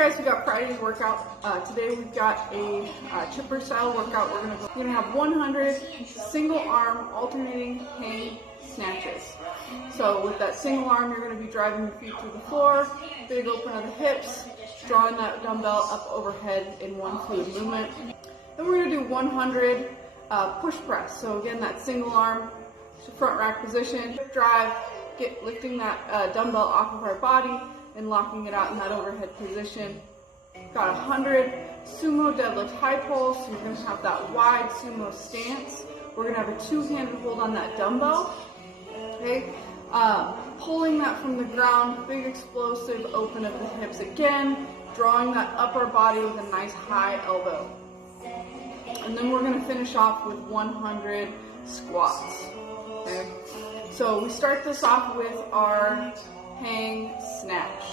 Guys, we got Friday's workout. Today we've got a chipper style workout. We're gonna have 100 single arm alternating hang snatches. So with that single arm, you're gonna be driving your feet through the floor, big open of the hips, drawing that dumbbell up overhead in one fluid movement. Then we're gonna do 100 push press. So again, that single arm, front rack position, drive, lifting that dumbbell off of our body and locking it out in that overhead position. Got 100 sumo deadlift high pull, so you're gonna have that wide sumo stance. We're gonna have a two-handed hold on that dumbbell, okay? Pulling that from the ground, big explosive open of the hips again, drawing that upper body with a nice high elbow. And then we're gonna finish off with 100 squats, okay? So we start this off with our hang snatch.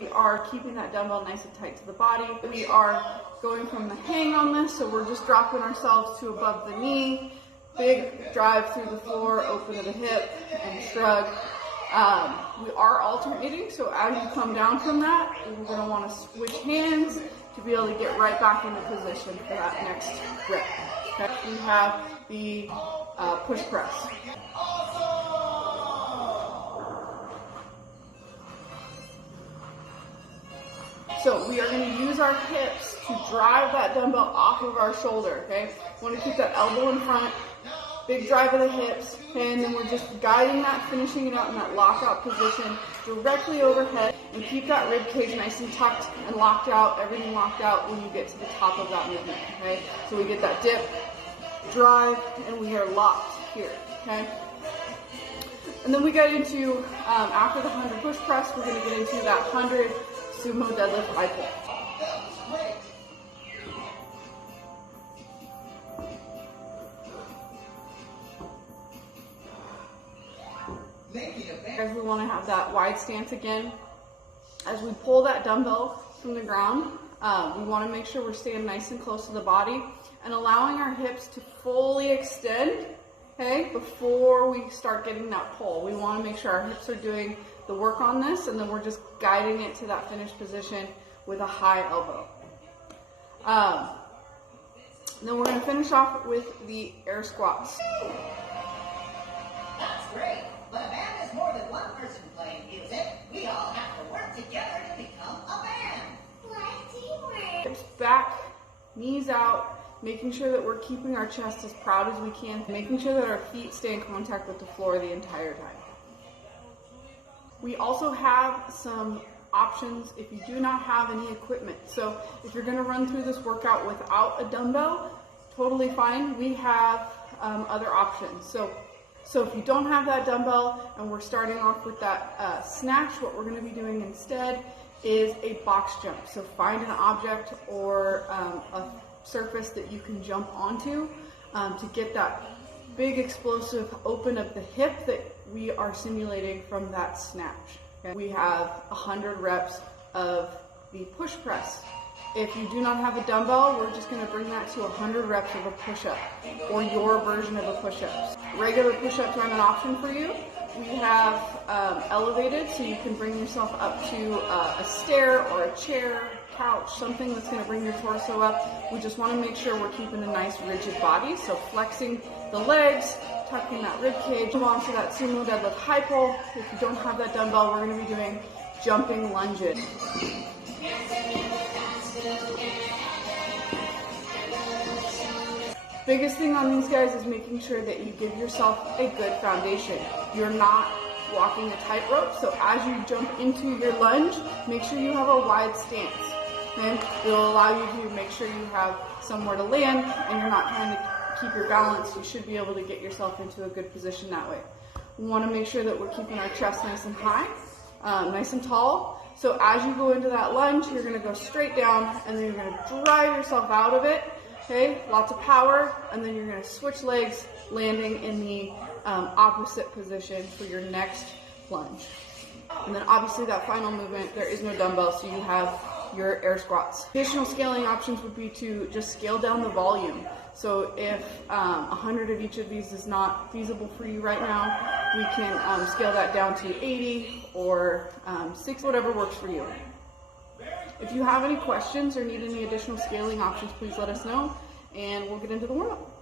We are keeping that dumbbell nice and tight to the body. We are going from the hang on this, so we're just dropping ourselves to above the knee, big drive through the floor, open to the hip, and shrug. We are alternating, so as you come down from that, we're going to want to switch hands to be able to get right back into position for that next rep. Okay. We have the push press. So we are going to use our hips to drive that dumbbell off of our shoulder, okay? We want to keep that elbow in front, big drive of the hips, okay? And then we're just guiding that, finishing it out in that lockout position directly overhead, and keep that rib cage nice and tucked and locked out, everything locked out when you get to the top of that movement, okay? So we get that dip, drive, and we are locked here, okay? And then we get into, after the 100 push press, we're going to get into that 100 sumo deadlift high pull. Guys, we want to have that wide stance again. As we pull that dumbbell from the ground, we want to make sure we're staying nice and close to the body and allowing our hips to fully extend, okay, before we start getting that pull. We want to make sure our hips are doing the work on this, and then we're just guiding it to that finished position with a high elbow. Then we're going to finish off with the air squats. That's great, but a band is more than one person playing music. We all have to work together to become a band. Like teamwork. Hips back, knees out, making sure that we're keeping our chest as proud as we can, making sure that our feet stay in contact with the floor the entire time. We also have some options if you do not have any equipment. So if you're going to run through this workout without a dumbbell, totally fine. We have other options. So if you don't have that dumbbell and we're starting off with that snatch, what we're going to be doing instead is a box jump. So find an object or a surface that you can jump onto to get that big explosive open of the hip that we are simulating from that snatch. Okay? We have 100 reps of the push press. If you do not have a dumbbell, we're just going to bring that to 100 reps of a push-up or your version of a push-up. Regular push-ups aren't an option for you. We have elevated, so you can bring yourself up to a stair or a chair, couch, something that's going to bring your torso up. We just want to make sure we're keeping a nice rigid body, so flexing the legs, tucking that rib cage, move on to that sumo deadlift high pull. If you don't have that dumbbell, we're going to be doing jumping lunges. Biggest thing on these guys is making sure that you give yourself a good foundation. You're not walking a tightrope, so as you jump into your lunge, make sure you have a wide stance. Okay? It'll allow you to make sure you have somewhere to land and you're not trying to keep your balance. You should be able to get yourself into a good position that way. We want to make sure that we're keeping our chest nice and high, nice and tall. So as you go into that lunge, you're going to go straight down and then you're going to drive yourself out of it. Okay, lots of power, and then you're going to switch legs, landing in the opposite position for your next lunge. And then obviously that final movement, there is no dumbbell, so you have your air squats. Additional scaling options would be to just scale down the volume. So if 100 of each of these is not feasible for you right now, we can scale that down to 80 or 6, whatever works for you. If you have any questions or need any additional scaling options, please let us know and we'll get into the warm-up.